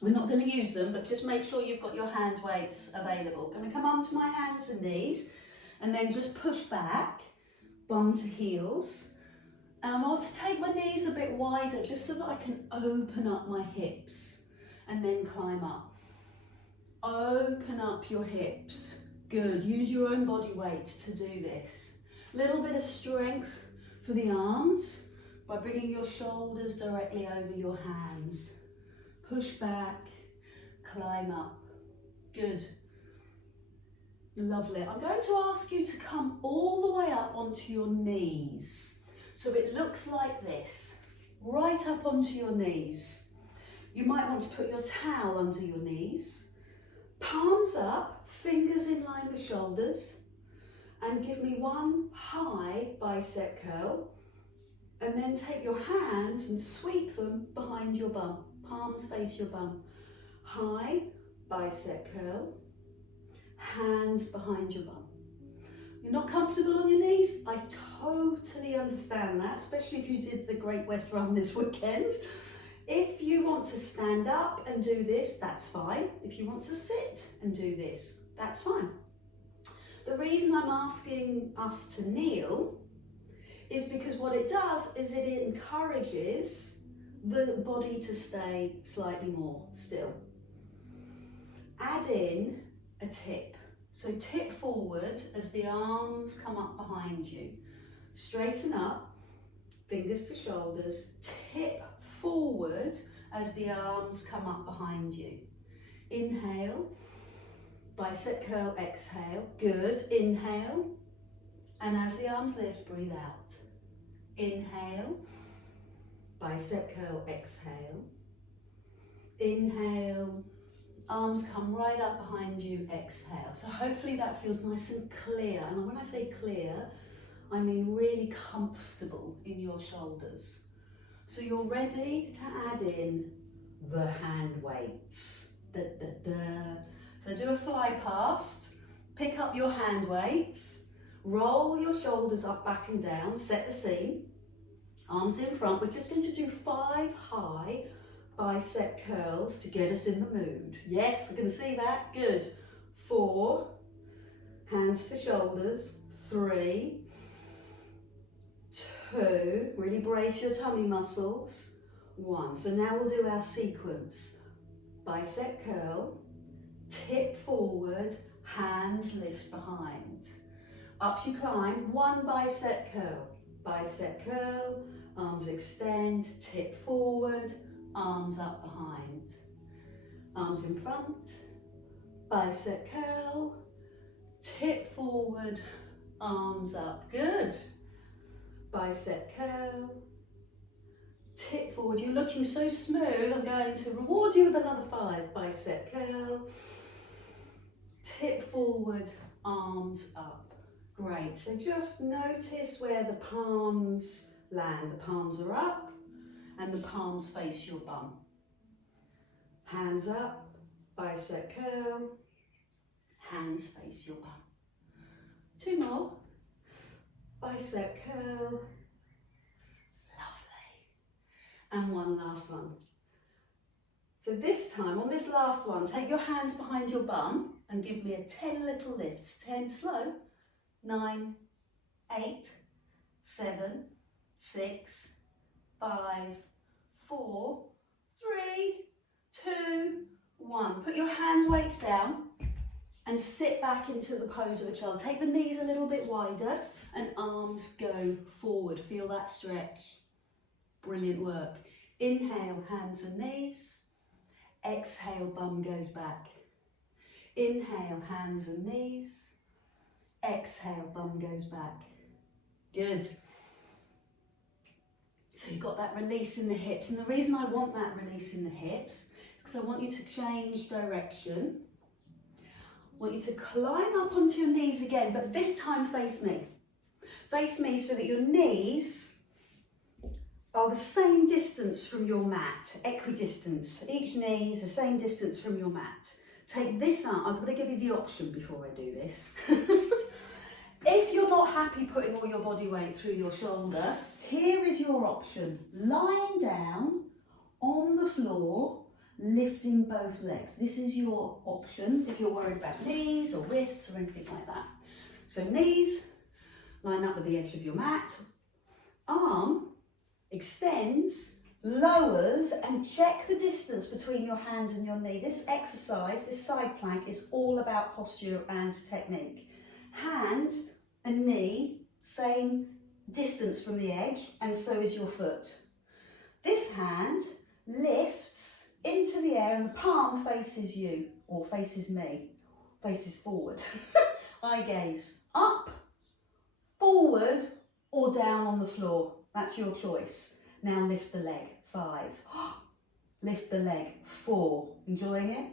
We're not going to use them, but just make sure you've got your hand weights available. Going to come onto my hands and knees, and then just push back, bum to heels. And I want to take my knees a bit wider, just so that I can open up my hips, and then climb up. Open up your hips. Good. Use your own body weight to do this. Little bit of strength for the arms by bringing your shoulders directly over your hands. Push back, climb up. Good. Lovely. I'm going to ask you to come all the way up onto your knees. So it looks like this, right up onto your knees. You might want to put your towel under your knees, palms up, fingers in line with shoulders, and give me one high bicep curl, and then take your hands and sweep them behind your bum. Palms face your bum. High bicep curl, hands behind your bum. You're not comfortable on your knees? I totally understand that, especially if you did the Great West Run this weekend. If you want to stand up and do this, that's fine. If you want to sit and do this, that's fine. The reason I'm asking us to kneel is because what it does is it encourages the body to stay slightly more still. Add in a tip. So tip forward as the arms come up behind you. Straighten up, fingers to shoulders, tip forward as the arms come up behind you. Inhale, bicep curl, exhale. Good, inhale. And as the arms lift, breathe out. Inhale, bicep curl, exhale. Inhale, arms come right up behind you, exhale. So hopefully that feels nice and clear. And when I say clear, I mean really comfortable in your shoulders. So you're ready to add in the hand weights. Da, da, da. So do a fly past, pick up your hand weights, roll your shoulders up, back and down, set the scene, arms in front. We're just going to do 5 high bicep curls to get us in the mood. Yes, I can see that, good. 4, hands to shoulders, 3, 2, really brace your tummy muscles, 1. So now we'll do our sequence. Bicep curl, tip forward, hands lift behind. Up you climb, 1 bicep curl, arms extend, tip forward, arms up behind. Arms in front, bicep curl, tip forward, arms up, good. Bicep curl, tip forward. You're looking so smooth. I'm going to reward you with another 5. Bicep curl, tip forward, arms up. Great. So just notice where the palms land. The palms are up and the palms face your bum. Hands up, bicep curl, hands face your bum. 2 more. Bicep curl, lovely. And 1 last one. So this time, on this last one, take your hands behind your bum and give me a 10 little lifts. 10 slow. 9, 8, 7, 6, 5, 4, 3, 2, 1. Put your hand weights down and sit back into the pose of a child. Take the knees a little bit wider and arms go forward. Feel that stretch. Brilliant work. Inhale, hands and knees. Exhale, bum goes back. Inhale, hands and knees. Exhale, bum goes back. Good. So you've got that release in the hips. And the reason I want that release in the hips is because I want you to change direction. I want you to climb up onto your knees again, but this time face me. Face me so that your knees are the same distance from your mat, equidistance. Each knee is the same distance from your mat. Take this arm. I'm going to give you the option before I do this. If you're not happy putting all your body weight through your shoulder, here is your option. Lying down on the floor, lifting both legs. This is your option if you're worried about knees or wrists or anything like that. So knees, line up with the edge of your mat. Arm extends, lowers, and check the distance between your hand and your knee. This exercise, this side plank, is all about posture and technique. Hand and knee, same distance from the edge, and so is your foot. This hand lifts into the air and the palm faces you, or faces me, faces forward. Eye gaze up, forward, or down on the floor. That's your choice. Now lift the leg. 5. Lift the leg. 4. Enjoying it?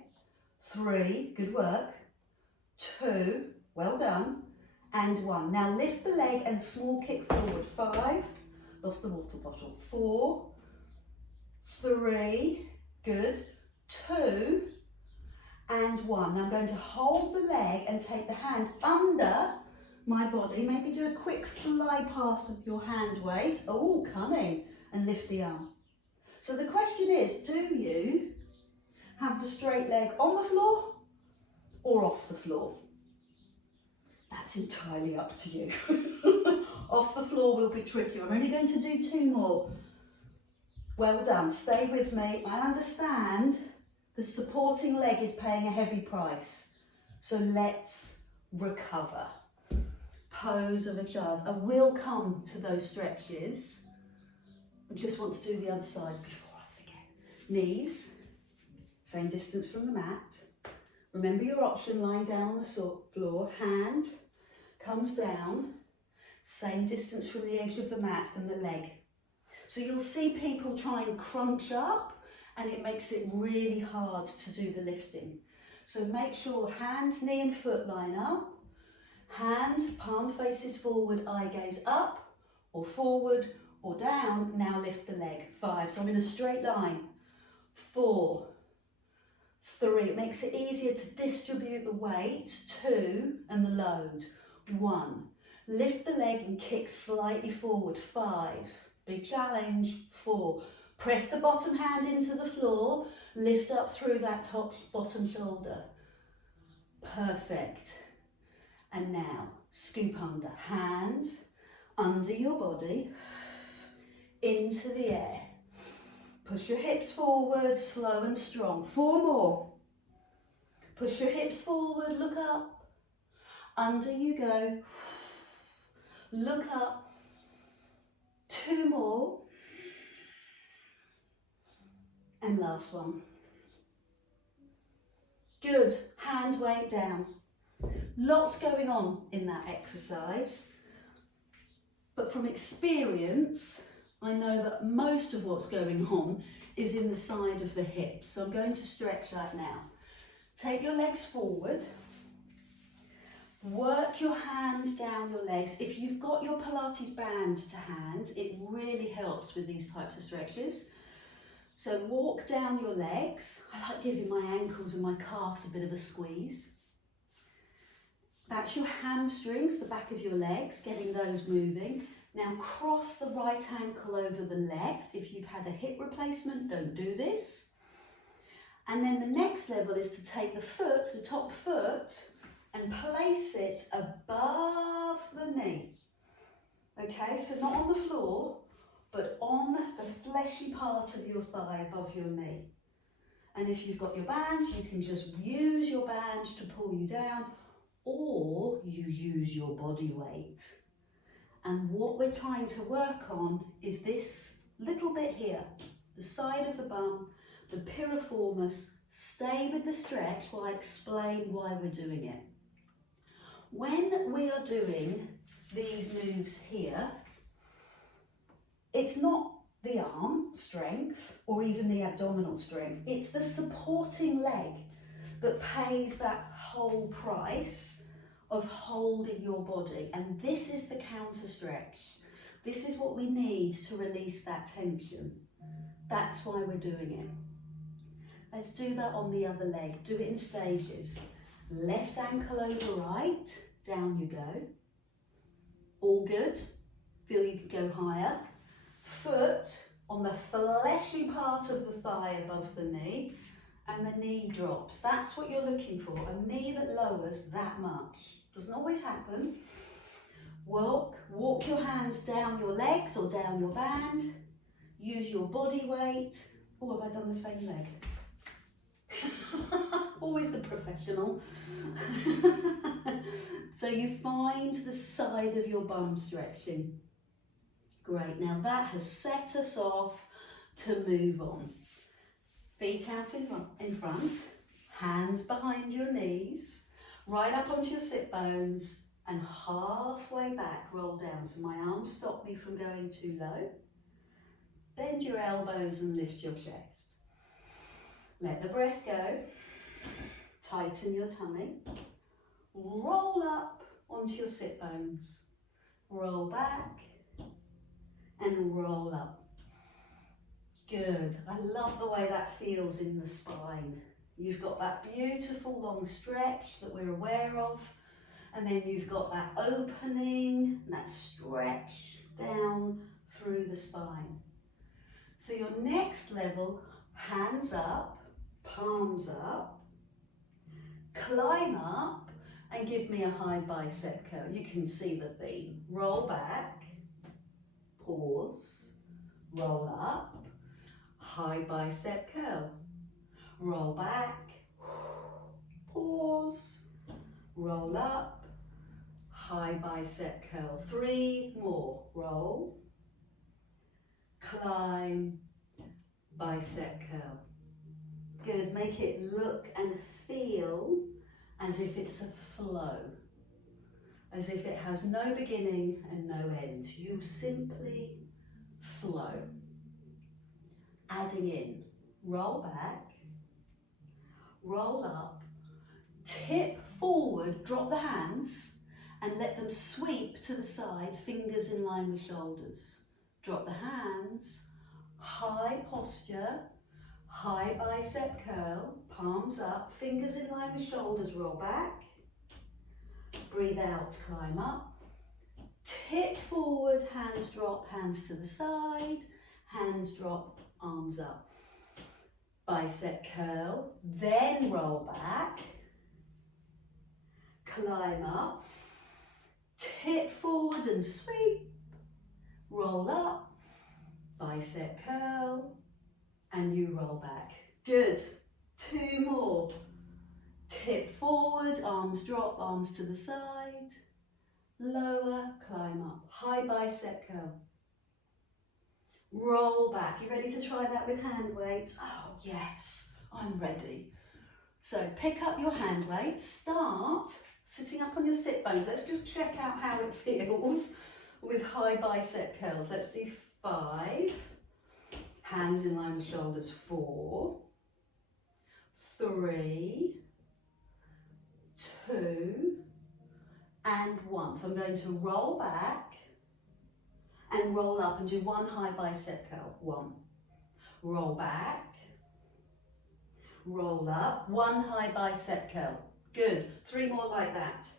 3. Good work. 2. Well done. And 1. Now lift the leg and small kick forward. 5. Lost the water bottle. 4. 3. Good. 2. And 1. Now I'm going to hold the leg and take the hand under my body. Maybe do a quick fly past of your hand weight. Oh, cunning. And lift the arm. So the question is, do you have the straight leg on the floor or off the floor? That's entirely up to you. Off the floor will be tricky. I'm only going to do 2 more. Well done. Stay with me. I understand the supporting leg is paying a heavy price. So let's recover. Pose of a child. I will come to those stretches. I just want to do the other side before I forget. Knees, same distance from the mat. Remember your option, lying down on the floor. Hand comes down, same distance from the edge of the mat and the leg. So you'll see people try and crunch up and it makes it really hard to do the lifting. So make sure hand, knee and foot line up. Hand, palm faces forward, eye gaze up or forward or down. Now lift the leg. 5. So I'm in a straight line. 4, 3. It makes it easier to distribute the weight. 2 and the load. 1. Lift the leg and kick slightly forward. 5. Big challenge. 4. Press the bottom hand into the floor. Lift up through that top bottom shoulder. Perfect. And now scoop under. Hand under your body. Into the air. Push your hips forward, slow and strong. 4 more. Push your hips forward, look up. Under you go. Look up. 2 more. And last one. Good. Hand weight down. Lots going on in that exercise. But from experience, I know that most of what's going on is in the side of the hips. So I'm going to stretch that now. Take your legs forward. Work your hands down your legs. If you've got your Pilates band to hand, it really helps with these types of stretches. So walk down your legs. I like giving my ankles and my calves a bit of a squeeze. That's your hamstrings, the back of your legs, getting those moving. Now cross the right ankle over the left. If you've had a hip replacement, don't do this. And then the next level is to take the foot, the top foot, and place it above the knee. Okay, so not on the floor, but on the fleshy part of your thigh above your knee. And if you've got your band, you can just use your band to pull you down, or you use your body weight. And what we're trying to work on is this little bit here, the side of the bum, the piriformis. Stay with the stretch while I explain why we're doing it. When we are doing these moves here, it's not the arm strength or even the abdominal strength, it's the supporting leg that pays that whole price of holding your body. And this is the counter stretch. This is what we need to release that tension. That's why we're doing it. Let's do that on the other leg. Do it in stages. Left ankle over right, down you go. All good. Feel you can go higher. Foot on the fleshy part of the thigh above the knee. and the knee drops. That's what you're looking for, a knee that lowers that much. Doesn't always happen. Walk your hands down your legs or down your band. Use your body weight. Oh, have I done the same leg? Always the professional. So you find the side of your bum stretching. Great, now that has set us off to move on. Feet out in front, hands behind your knees, right up onto your sit bones, and halfway back, roll down. So my arms stop me from going too low. Bend your elbows and lift your chest. Let the breath go. Tighten your tummy. Roll up onto your sit bones. Roll back and roll up. Good. I love the way that feels in the spine. You've got that beautiful long stretch that we're aware of, and then you've got that opening, that stretch down through the spine. So your next level, hands up, palms up, climb up and give me a high bicep curl. You can see the theme. Roll back, pause, roll up, high bicep curl. Roll back, pause, roll up, high bicep curl. 3 more. Roll, climb, bicep curl. Good, make it look and feel as if it's a flow, as if it has no beginning and no end. You simply flow. Adding in, roll back, roll up, tip forward, drop the hands and let them sweep to the side, fingers in line with shoulders. Drop the hands, high posture, high bicep curl, palms up, fingers in line with shoulders, roll back. Breathe out, climb up. Tip forward, hands drop, hands to the side, hands drop, arms up. Bicep curl, then roll back. Climb up. Tip forward and sweep. Roll up. Bicep curl. And you roll back. Good. 2 more. Tip forward, arms drop, arms to the side. Lower, climb up. High bicep curl. Roll back. You ready to try that with hand weights? Oh yes, I'm ready. So pick up your hand weights. Start sitting up on your sit bones. Let's just check out how it feels with high bicep curls. Let's do 5. Hands in line with shoulders. 4, 3, 2, and 1. So I'm going to roll back and roll up and do 1 high bicep curl. 1. Roll back, roll up, 1 high bicep curl. Good. 3 more like that.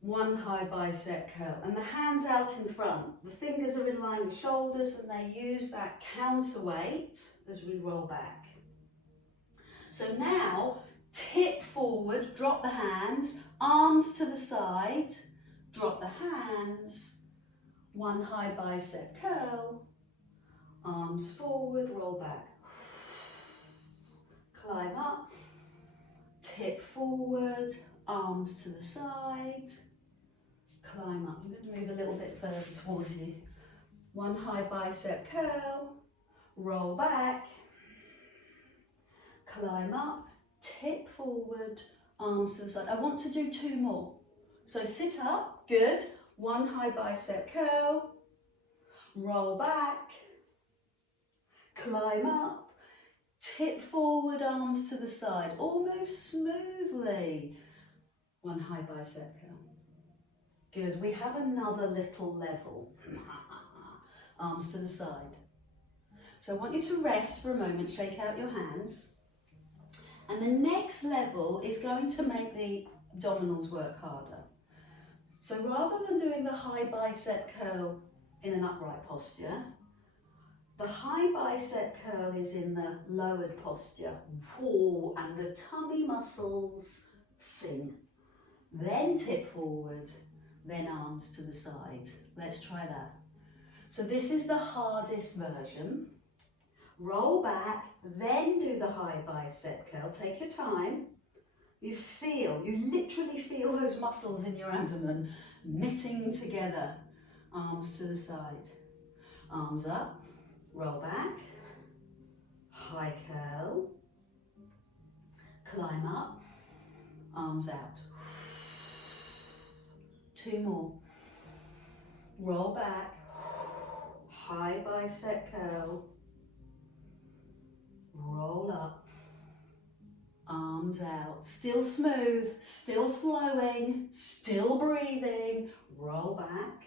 1 high bicep curl. And the hands out in front. The fingers are in line with shoulders and they use that counterweight as we roll back. So now, tip forward, drop the hands, arms to the side, drop the hands, 1 high bicep curl, arms forward, roll back. Climb up, tip forward, arms to the side, climb up. I'm going to move a little bit further towards you. 1 high bicep curl, roll back, climb up, tip forward, arms to the side. I want to do 2 more. So sit up, good. 1 high bicep curl, roll back, climb up, tip forward, arms to the side. All move smoothly. 1 high bicep curl. Good. We have another little level. Arms to the side. So I want you to rest for a moment, shake out your hands. And the next level is going to make the abdominals work harder. So rather than doing the high bicep curl in an upright posture, The high bicep curl is in the lowered posture. Whoa, and the tummy muscles sing. Then tip forward, then arms to the side. Let's try that. So this is the hardest version. Roll back, then do the high bicep curl. Take your time. You literally feel those muscles in your abdomen knitting together. Arms to the side. Arms up, roll back, high curl, climb up, arms out. 2 more. Roll back, high bicep curl, roll up, arms out. Still smooth, still flowing, still breathing. Roll back,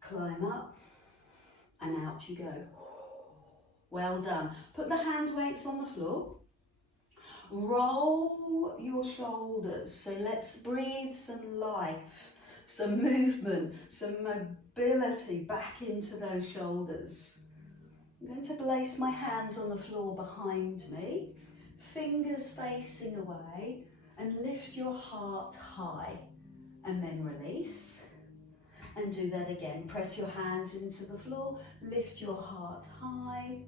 climb up, and out you go. Well done. Put the hand weights on the floor. Roll your shoulders. So let's breathe some life, some movement, some mobility back into those shoulders. I'm going to place my hands on the floor behind me, fingers facing away, and lift your heart high, and then release. And do that again. Press your hands into the floor, lift your heart high,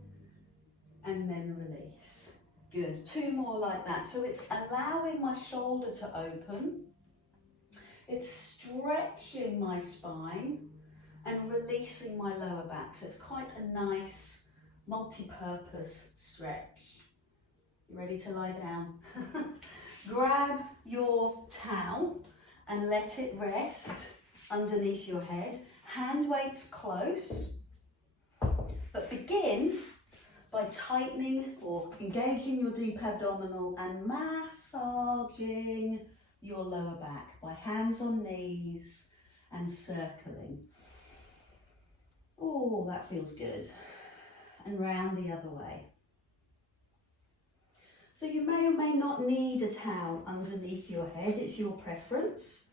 and then release. Good, 2 more like that. So it's allowing my shoulder to open, it's stretching my spine and releasing my lower back. So it's quite a nice multi-purpose stretch. You ready to lie down? Grab your towel and let it rest underneath your head. Hand weights close, but begin by tightening or engaging your deep abdominal and massaging your lower back by hands on knees and circling. Oh, that feels good. And round the other way. So you may or may not need a towel underneath your head, it's your preference.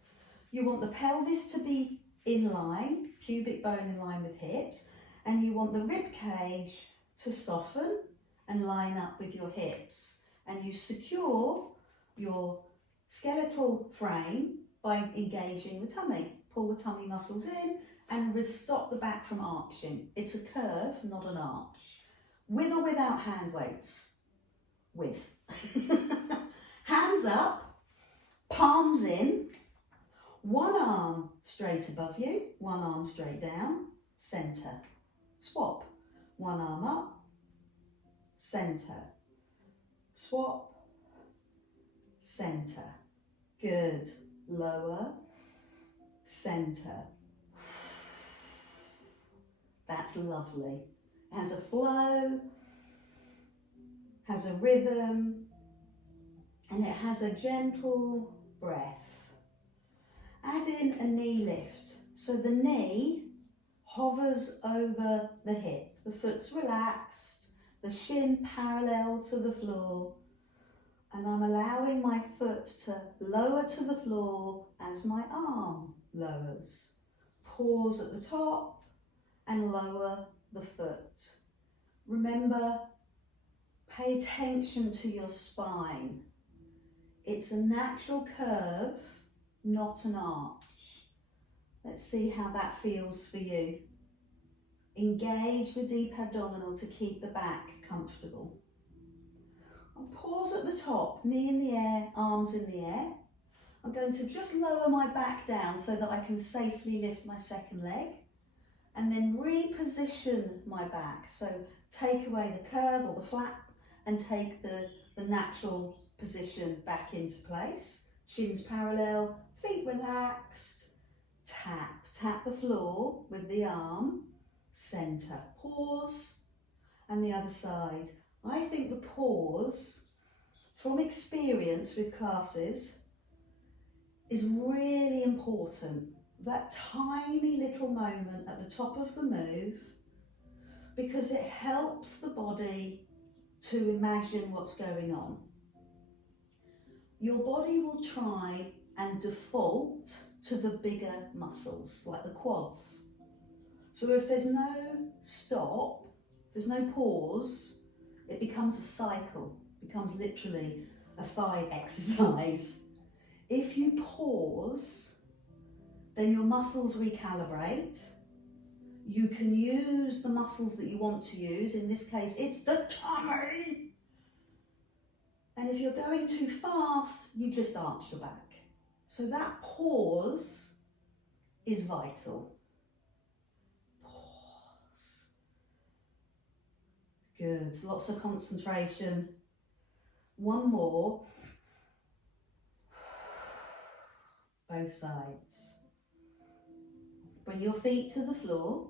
You want the pelvis to be in line, pubic bone in line with hips, and you want the rib cage to soften and line up with your hips. And you secure your skeletal frame by engaging the tummy. Pull the tummy muscles in and stop the back from arching. It's a curve, not an arch. With or without hand weights? With. Hands up, palms in, one arm straight above you, one arm straight down, centre. Swap. One arm up, centre. Swap, centre. Good. Lower, centre. That's lovely. It has a flow, has a rhythm, and it has a gentle breath. Add in a knee lift. So the knee hovers over the hip. The foot's relaxed, the shin parallel to the floor, and I'm allowing my foot to lower to the floor as my arm lowers. Pause at the top and lower the foot. Remember, pay attention to your spine. It's a natural curve, not an arch. Let's see how that feels for you. Engage the deep abdominal to keep the back comfortable. I'll pause at the top, knee in the air, arms in the air. I'm going to just lower my back down so that I can safely lift my second leg, and then reposition my back. So take away the curve or the flap and take the natural position back into place. Shins parallel, feet relaxed. Tap the floor with the arm. Centre. Pause. And the other side. I think the pause, from experience with classes, is really important. That tiny little moment at the top of the move, because it helps the body to imagine what's going on. Your body will try and default to the bigger muscles, like the quads. So if there's no stop, there's no pause, it becomes a cycle, becomes literally a thigh exercise. If you pause, then your muscles recalibrate. You can use the muscles that you want to use. In this case, it's the tummy. And if you're going too fast, you just arch your back. So that pause is vital. Pause. Good, lots of concentration. One more. Both sides. Bring your feet to the floor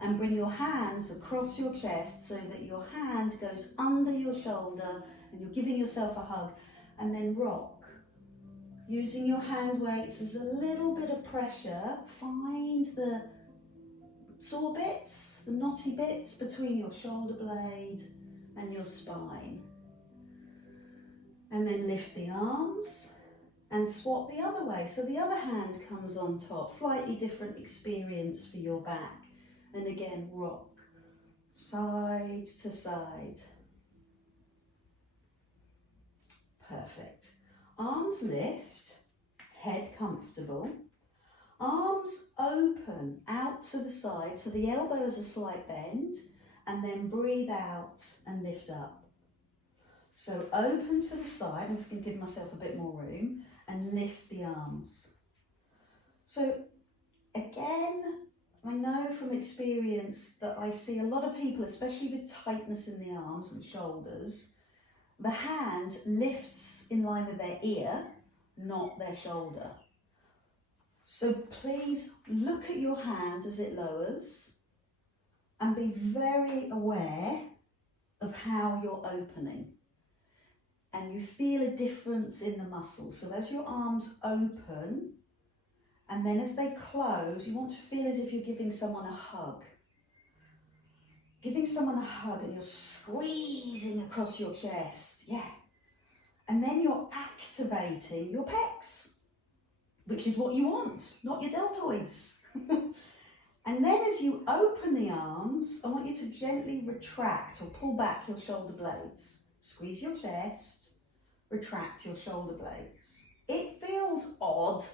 and bring your hands across your chest so that your hand goes under your shoulder and you're giving yourself a hug, and then rock. Using your hand weights as a little bit of pressure, find the sore bits, the knotty bits between your shoulder blade and your spine. And then lift the arms and swap the other way. So the other hand comes on top, slightly different experience for your back. And again, rock, side to side. Perfect. Arms lift, head comfortable. Arms open out to the side, so the elbow is a slight bend, and then breathe out and lift up. So open to the side, I'm just going to give myself a bit more room, and lift the arms. So again, I know from experience that I see a lot of people, especially with tightness in the arms and shoulders, the hand lifts in line with their ear, not their shoulder. So please look at your hand as it lowers and be very aware of how you're opening. And you feel a difference in the muscles. So as your arms open, and then as they close, you want to feel as if you're giving someone a hug. Giving someone a hug and you're squeezing across your chest, yeah. And then you're activating your pecs, which is what you want, not your deltoids. And then as you open the arms, I want you to gently retract or pull back your shoulder blades. Squeeze your chest, retract your shoulder blades. It feels odd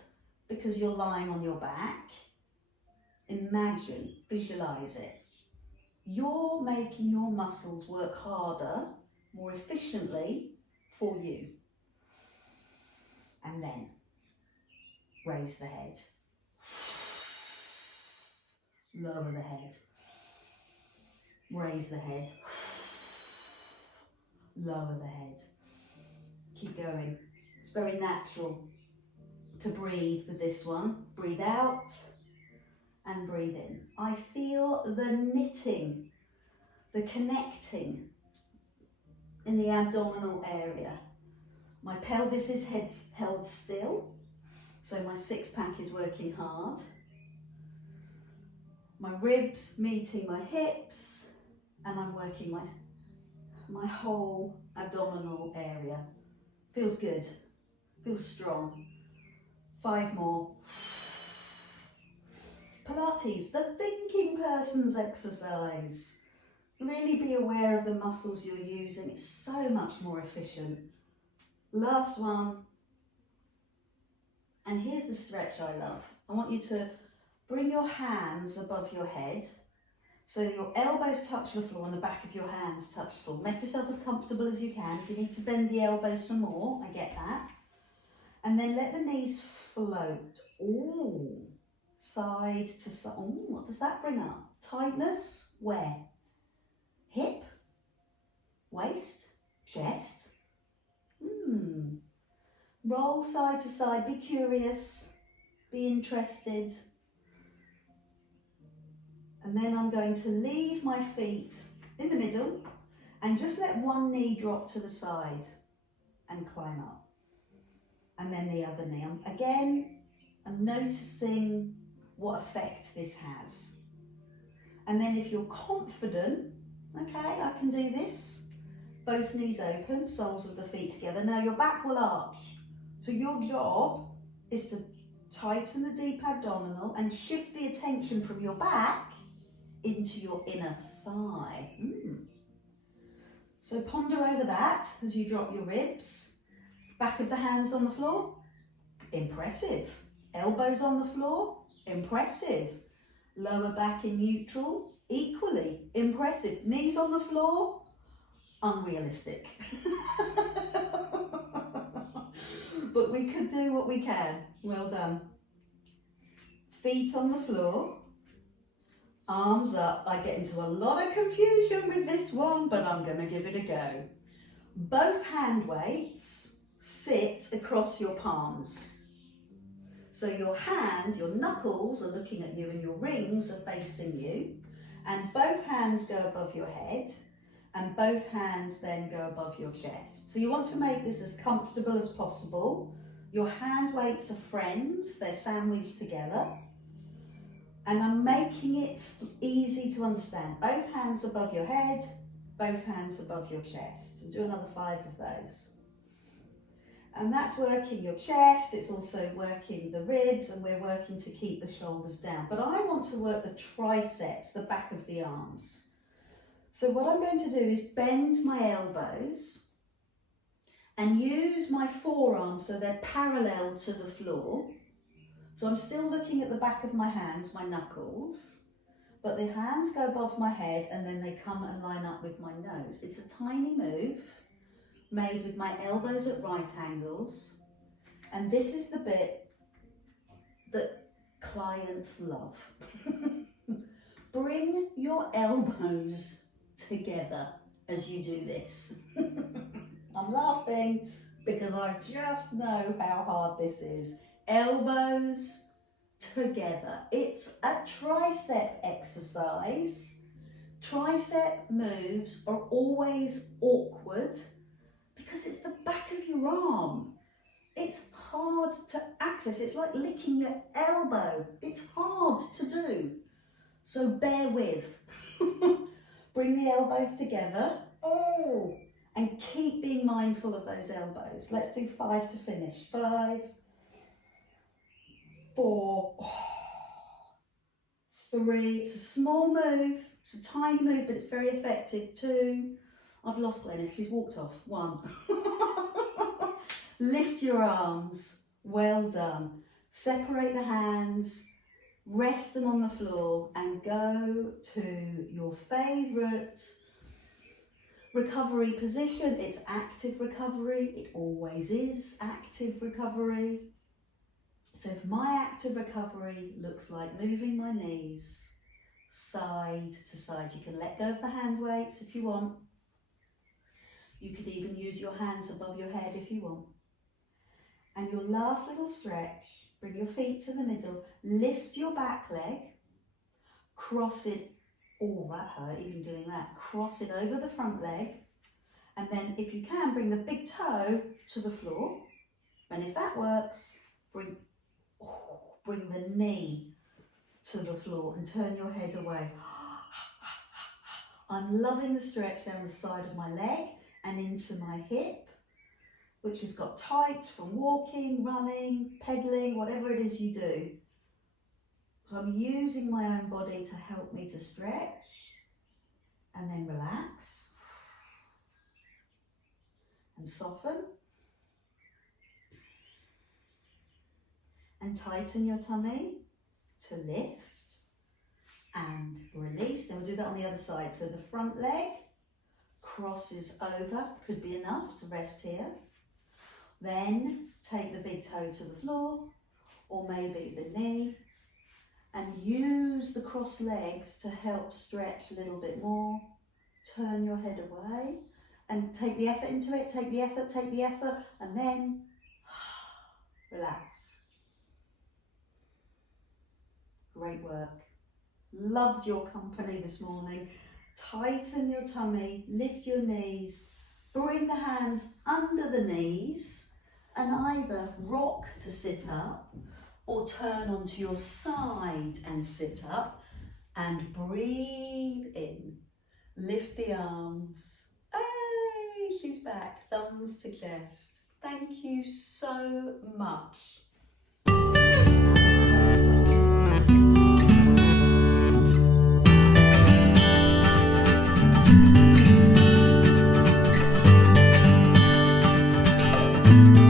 because you're lying on your back. Imagine, visualize it. You're making your muscles work harder, more efficiently for you. And then raise the head. Lower the head. Raise the head. Lower the head. Keep going. It's very natural to breathe with this one. Breathe out and breathe in. I feel the knitting, the connecting in the abdominal area. My pelvis is held still, so my six-pack is working hard. My ribs meeting my hips, and I'm working my whole abdominal area. Feels good, feels strong. 5 more. Pilates, the thinking person's exercise. Really be aware of the muscles you're using. It's so much more efficient. Last one. And here's the stretch I love. I want you to bring your hands above your head so that your elbows touch the floor and the back of your hands touch the floor. Make yourself as comfortable as you can. If you need to bend the elbows some more, I get that. And then let the knees float. Ooh. Side to side. Ooh, what does that bring up? Tightness, where? Hip, waist, chest. Roll side to side, be curious, be interested. And then I'm going to leave my feet in the middle and just let one knee drop to the side and climb up. And then the other knee. I'm noticing what effect this has. And then if you're confident, okay, I can do this. Both knees open, soles of the feet together. Now your back will arch. So your job is to Tighten the deep abdominal and shift the attention from your back into your inner thigh. So ponder over that as you drop your ribs. Back of the hands on the floor, impressive. Elbows on the floor, impressive. Lower back in neutral, equally impressive. Knees on the floor, unrealistic. But we could do what we can. Well done. Feet on the floor, arms up. I get into a lot of confusion with this one, but I'm going to give it a go. Both hand weights sit across your palms. So your hand, your knuckles are looking at you and your rings are facing you. And both hands go above your head. And both hands then go above your chest. So you want to make this as comfortable as possible. Your hand weights are friends, they're sandwiched together. And I'm making it easy to understand. Both hands above your head, both hands above your chest. And do another 5 of those. And that's working your chest, it's also working the ribs, and we're working to keep the shoulders down. But I want to work the triceps, the back of the arms. So what I'm going to do is bend my elbows and use my forearms so they're parallel to the floor. So I'm still looking at the back of my hands, my knuckles, but the hands go above my head and then they come and line up with my nose. It's a tiny move made with my elbows at right angles. And this is the bit that clients love. Bring your elbows together as you do this. I'm laughing because I just know how hard this is. Elbows together. It's a tricep exercise. Tricep moves are always awkward because it's the back of your arm. It's hard to access. It's like licking your elbow. It's hard to do. So bear with. Bring the elbows together. Oh, and keep being mindful of those elbows. Let's do 5 to finish. 5, 4, 3. It's a small move. It's a tiny move, but it's very effective. 2. I've lost Glenys. She's walked off. 1. Lift your arms. Well done. Separate the hands. Rest them on the floor and go to your favourite recovery position. It's active recovery. It always is active recovery. So if my active recovery looks like moving my knees side to side, you can let go of the hand weights if you want. You could even use your hands above your head if you want. And your last little stretch, bring your feet to the middle, lift your back leg, cross it, oh that hurt even doing that, cross it over the front leg, and then if you can, bring the big toe to the floor, and if that works, bring the knee to the floor and turn your head away. I'm loving the stretch down the side of my leg and into my hip, which has got tight from walking, running, pedaling, whatever it is you do. So I'm using my own body to help me to stretch and then relax and soften and tighten your tummy to lift and release. Then we'll do that on the other side. So the front leg crosses over, could be enough to rest here. Then take the big toe to the floor, or maybe the knee, and use the cross legs to help stretch a little bit more. Turn your head away and take the effort into it, take the effort, and then relax. Great work. Loved your company this morning. Tighten your tummy, lift your knees, bring the hands under the knees, and either rock to sit up or turn onto your side and sit up, and breathe in. Lift the arms. Hey, she's back. Thumbs to chest. Thank you so much. Bye.